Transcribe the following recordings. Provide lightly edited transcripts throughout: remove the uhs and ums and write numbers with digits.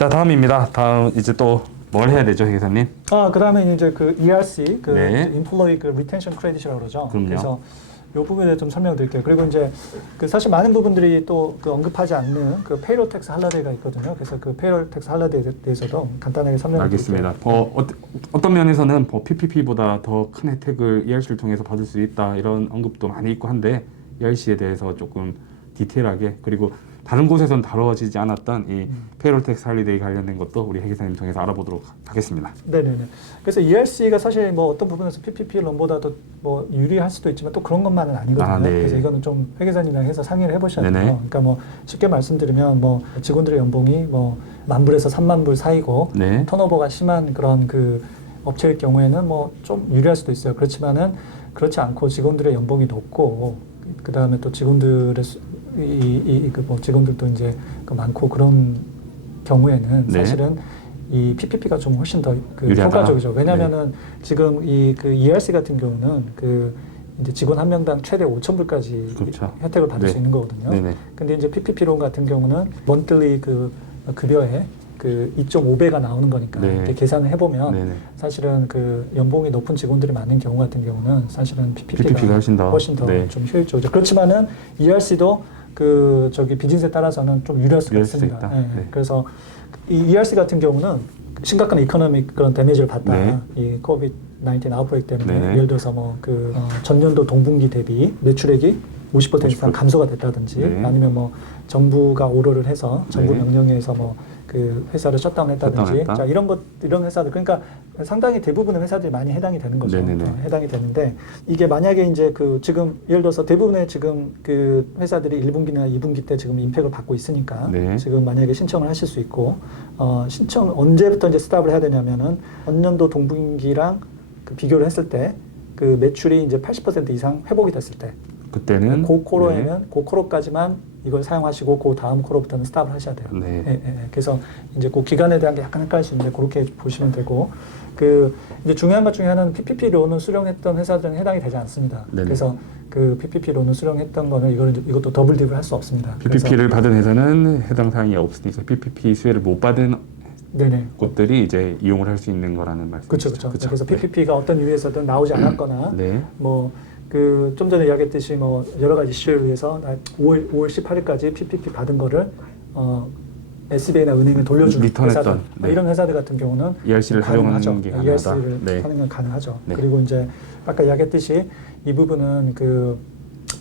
자, 다음입니다. 다음 이제 또 뭘 해야 되죠, 회계사님? 그다음에 이제 그 ERC, 그 네. Employee 그 Retention Credit이라고 그러죠. 그럼요. 그래서 이 부분에 대해 좀 설명드릴게요. 그리고 이제 그 사실 많은 부분들이 또 그 언급하지 않는 그 페이롤 텍스 할러데이가 있거든요. 그래서 그 페이롤 텍스 할러데이에 대해서도 간단하게 설명드릴게요. 알겠습니다. 어떤 면에서는 PPP보다 더 큰 혜택을 ERC를 통해서 받을 수 있다 이런 언급도 많이 있고 한데 ERC에 대해서 조금 디테일하게 그리고 다른 곳에서는 다뤄지지 않았던 이 페이롤 텍스 할리데이 관련된 것도 우리 회계사님 통해서 알아보도록 하겠습니다. 네네네. 그래서 ERC가 사실 뭐 어떤 부분에서 PPP 론보다도 뭐 유리할 수도 있지만 또 그런 것만은 아니거든요. 네. 그래서 이거는 좀 회계사님이랑 해서 상의를 해보셔야 네네. 돼요. 그러니까 뭐 쉽게 말씀드리면 뭐 직원들의 연봉이 뭐 10,000불에서 30,000불 사이고 네. 턴오버가 심한 그런 그 업체일 경우에는 뭐 좀 유리할 수도 있어요. 그렇지만은 그렇지 않고 직원들의 연봉이 높고 그 다음에 또 직원들의 뭐 직원들도 이제 그 많고 그런 경우에는 네. 사실은 이 PPP가 좀 훨씬 더 그 유리하다. 효과적이죠. 왜냐하면은 지금 이 그 ERC 같은 경우는 그 이제 직원 한 명당 최대 5,000불까지 그렇죠. 혜택을 받을 네. 수 있는 거거든요. 네네. 근데 이제 PPP론 같은 경우는 먼틀리 그 급여에 그 2.5배가 나오는 거니까 네. 이렇게 계산을 해보면 네네. 사실은 그 연봉이 높은 직원들이 많은 경우 같은 경우는 사실은 PPP가 훨씬 더 네. 좀 효율적이죠. 그렇지만은 ERC도 그 저기 비즈니스에 따라서는 좀 유리할 수가 유리할 수도 있습니다. 있다. 예, 네. 그래서 이 ERC 같은 경우는 심각한 이코노믹 그런 데미지를 받다. 네. 이 코비드 19 아웃브레이크 때문에 네네. 예를 들어서 뭐 그 전년도 동분기 대비 매출액이 50% 이상 50%. 감소가 됐다든지 네. 아니면 뭐 정부가 오더를 해서 정부 네. 명령에 의해서 뭐 그 회사를 셧다운했다든지 셧다운했다. 자 이런 회사들 그러니까 상당히 대부분의 회사들이 많이 해당이 되는 거죠. 네네네. 해당이 되는데 이게 만약에 이제 그 지금 예를 들어서 대부분의 지금 그 회사들이 1분기나 2분기 때 지금 임팩을 받고 있으니까 네. 지금 만약에 신청을 하실 수 있고 신청 언제부터 이제 스탑을 해야 되냐면은 전년도 동분기랑 그 비교를 했을 때 그 매출이 이제 80% 이상 회복이 됐을 때 그때는 그 코로에는 그 코로까지만 이걸 사용하시고 그 다음 코로부터는 스탑을 하셔야 돼요. 네. 예. 그래서 이제 그 기간에 대한 게 약간 헷갈릴 수 있는데 그렇게 보시면 되고 그 이제 중요한 것 중에 하나는 PPP 론을 수령했던 회사들은 해당이 되지 않습니다. 네네. 그래서 그 PPP 론을 수령했던 거는 이것도 더블 딥을 할 수 없습니다. PPP를 받은 회사는 해당 사항이 없으니까 PPP 수혜를 못 받은 네네. 곳들이 이제 이용을 할 수 있는 거라는 말씀이시죠. 그렇죠. 그래서 PPP가 어떤 이유에서든 나오지 않았거나 네. 뭐 그 좀 전에 이야기했듯이 뭐 여러 가지 이슈에 의해서 5월 18일까지 PPP 받은 거를 SBA나 은행에 돌려주는 리턴했던, 회사들 네. 이런 회사들 같은 경우는 ERC를 가능하죠. 사용하는 게 가능하다. ERC를 네. 하는 건 가능하죠. 네. 그리고 이제 아까 이야기했듯이 이 부분은 그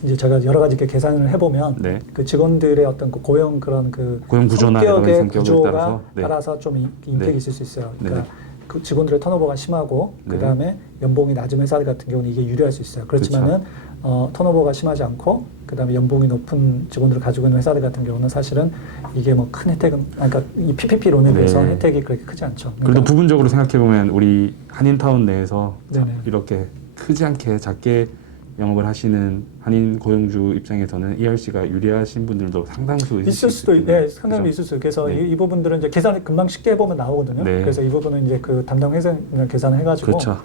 이제 제가 여러 가지 이렇게 계산을 해보면 네. 그 직원들의 어떤 그 고용 그런 그 고용 구조나 이런 성격의 성격에 구조가 따라서, 네. 따라서 좀 임팩이 네. 있을 수 있어요. 그러니까 네. 그 직원들의 턴오버가 심하고 네. 그 다음에 연봉이 낮은 회사들 같은 경우는 이게 유리할 수 있어요. 그렇지만은 턴오버가 심하지 않고 그 다음에 연봉이 높은 직원들을 가지고 있는 회사들 같은 경우는 사실은 이게 뭐 큰 혜택은 그러니까 이 PPP론에 비해서 네. 혜택이 그렇게 크지 않죠. 그래도 부분적으로 생각해 보면 우리 한인타운 내에서 네네. 이렇게 크지 않게 작게 영업을 하시는 한인 고용주 입장에서는 ERC가 유리하신 분들도 상당수 있을 수도 상당히 있을 수 있어요. 그래서 네. 이 부분들은 이제 계산을 금방 쉽게 해보면 나오거든요. 네. 그래서 이 부분은 이제 그 담당 회사랑 계산을 해가지고 그렇죠.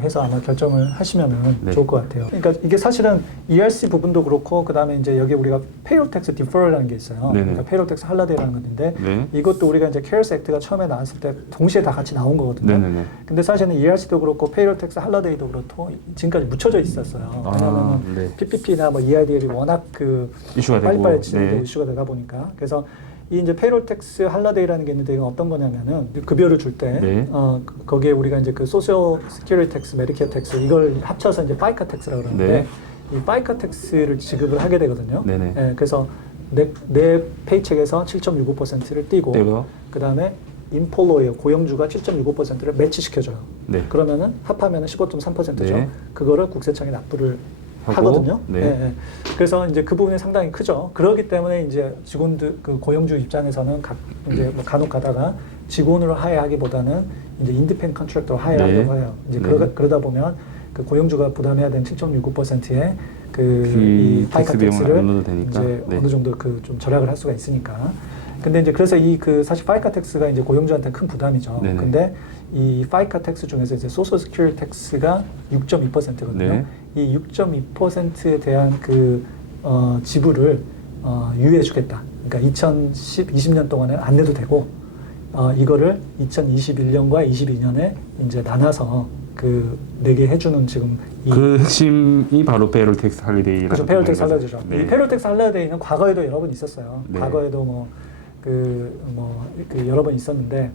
해서 아마 결정을 하시면은 네. 좋을 것 같아요. 그러니까 이게 사실은 ERC 부분도 그렇고 그 다음에 이제 여기 우리가 페이롤 텍스 디퍼럴이라는 게 있어요. 네네. 그러니까 페이롤 텍스 할러데이라는 건데 네. 이것도 우리가 이제 케어스 액트가 처음에 나왔을 때 동시에 다 같이 나온 거거든요. 네네네. 근데 사실은 ERC도 그렇고 페이롤 텍스 할러데이도 그렇고 지금까지 묻혀져 있었어요. 왜냐하면 네. PPP나 뭐 EIDL이 워낙 그 이슈가 되고 빨리빨리 진행되고 네. 이슈가 되다 보니까 그래서 이 이제 페이롤 텍스 할러데이라는 게 있는데 이건 어떤 거냐면은 급여를 줄 때 네. 거기에 우리가 이제 그 소셜 시큐리티 텍스, 메디케어 텍스 이걸 합쳐서 이제 파이카 텍스라고 그러는데 네. 이 파이카 텍스를 지급을 하게 되거든요. 네네. 예, 그래서 내 페이첵에서 7.65%를 띄고 떼고 그다음에 인폴로이어 고용주가 7.65%를 매치시켜줘요. 네. 그러면은 합하면은 15.3%죠. 네. 그거를 국세청에 납부를 하고, 하거든요. 네. 그래서 이제 그 부분이 상당히 크죠. 그렇기 때문에 이제 직원들 그 고용주 입장에서는 이제 뭐 간혹 가다가 직원으로 하야하기보다는 이제 인디펜 컨트랙터로 하야하려고 네. 해요. 이제 네. 그러다 보면 그 고용주가 부담해야 되는 7.69%의 그 이 파이카 텍스 비용을 안 넣어도 텍스를 되니까. 이제 네. 어느 정도 그 좀 절약을 할 수가 있으니까. 근데 이제 그래서 이 그 사실 파이카 텍스가 이제 고용주한테 큰 부담이죠. 네네. 근데 이 파이카 텍스 중에서 이제 소셜 시큐리티 텍스가 6.2%거든요. 네. 이 6.2%에 대한 그 지불을 유예해 주겠다. 그러니까 2020년 동안에는 안 내도 되고 이거를 2021년과 22년에 이제 나눠서 그 내게 해주는 지금 그 핵심이 바로 페이롤 텍스 할리데이라는 그죠. 페이롤 텍스 할리데이죠. 네. 이 페이롤 텍스 할리데이는 과거에도 여러 번 있었어요. 네. 과거에도 여러 번 있었는데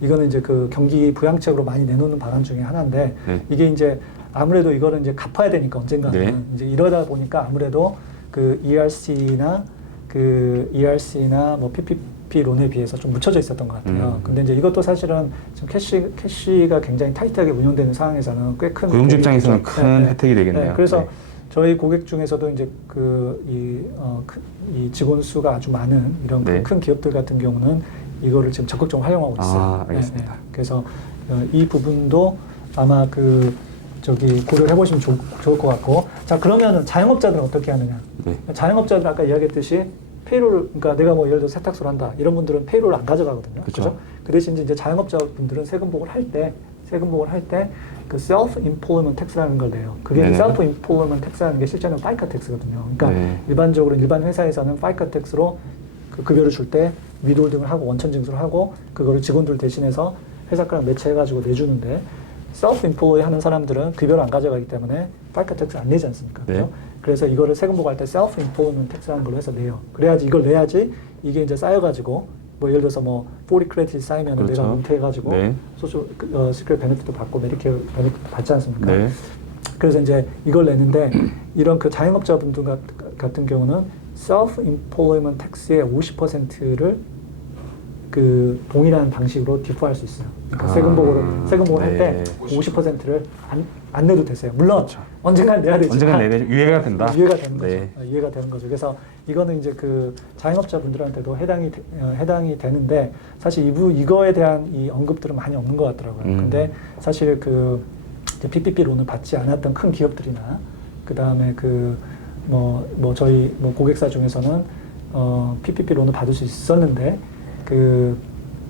이거는 이제 그 경기 부양책으로 많이 내놓는 방안 중에 하나인데 네. 이게 이제 아무래도 이거는 이제 갚아야 되니까 언젠가는 네. 이제 이러다 보니까 아무래도 그 ERC나 뭐 PPP 론에 비해서 좀 묻혀져 있었던 것 같아요. 근데 이제 이것도 사실은 지금 캐시가 굉장히 타이트하게 운영되는 상황에서는 꽤 큰 고용주 입장에서는 큰 네, 혜택이 되겠네요. 네, 그래서 네. 저희 고객 중에서도 이제 이 직원 수가 아주 많은 이런 네. 큰 기업들 같은 경우는 이거를 지금 적극적으로 활용하고 있어요. 알겠습니다. 그래서 이 부분도 아마 고려를 해보시면 좋을 것 같고. 자, 그러면은 자영업자들은 어떻게 하느냐? 네. 자영업자들 아까 이야기했듯이 페이롤, 그러니까 내가 뭐 예를 들어 세탁소를 한다. 이런 분들은 페이롤을 안 가져가거든요. 그쵸. 그죠? 그 대신 이제 자영업자분들은 세금복을 할 때 그 self-employment tax라는 걸 내요. 그게 네네. self-employment tax라는 게 실제는 FICA tax거든요. 그러니까 네. 일반적으로 일반 회사에서는 FICA tax로 그 급여를 줄 때 위도홀딩을 하고 원천 징수를 하고 그거를 직원들 대신해서 회사가랑 매치해가지고 내주는데 self-employ 하는 사람들은 급여를 안 가져가기 때문에 FICA tax 안 내지 않습니까? 네. 그죠? 그래서 이거를 세금 보고할 때 self-employment tax라는 걸로 해서 내요. 그래야지 이걸 내야지 이게 이제 쌓여가지고 뭐 예를 들어서 뭐 40 크레딧 쌓이면 그렇죠. 내가 은퇴해가지고 네. 시크릿 베네핏도 받고 메디케어 베네핏도 받지 않습니까? 네. 그래서 이제 이걸 내는데 이런 그 자영업자분들 같은 경우는 self-employment tax의 50%를 그 동일한 방식으로 디프할 수 있어요. 그러니까 세금 보고를 할 때 50%를 안 내도 되세요. 물론 그렇죠. 언젠간 내야 되지만 언젠간 유예가 된다. 유예가 되는 거죠. 네. 유예가 되는 거죠. 그래서 이거는 이제 그 자영업자분들한테도 해당이 되는데 사실 이거에 대한 이 언급들은 많이 없는 것 같더라고요. 근데 사실 그 PPP 론을 받지 않았던 큰 기업들이나 그 다음에 저희 고객사 중에서는 PPP 론을 받을 수 있었는데 그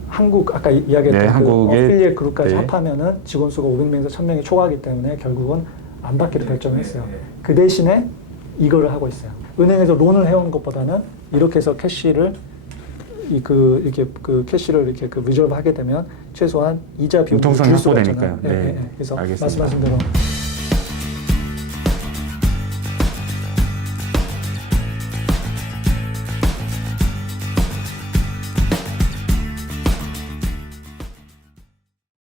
한국 아까 이야기했던 네, 그 한국의 어필리에 그룹까지 네. 합하면은 직원 수가 500명에서 1000명이 초과하기 때문에 결국은 안 받기로 결정을 했어요. 그 대신에 이거를 하고 있어요. 은행에서 론을 해오는 것보다는 이렇게 해서 캐시를 이렇게 그 리저브 하게 되면 최소한 이자 비용을 융통성이 줄 수가 확보되니까요. 있잖아요. 네. 그래서 알겠습니다. 말씀하신 대로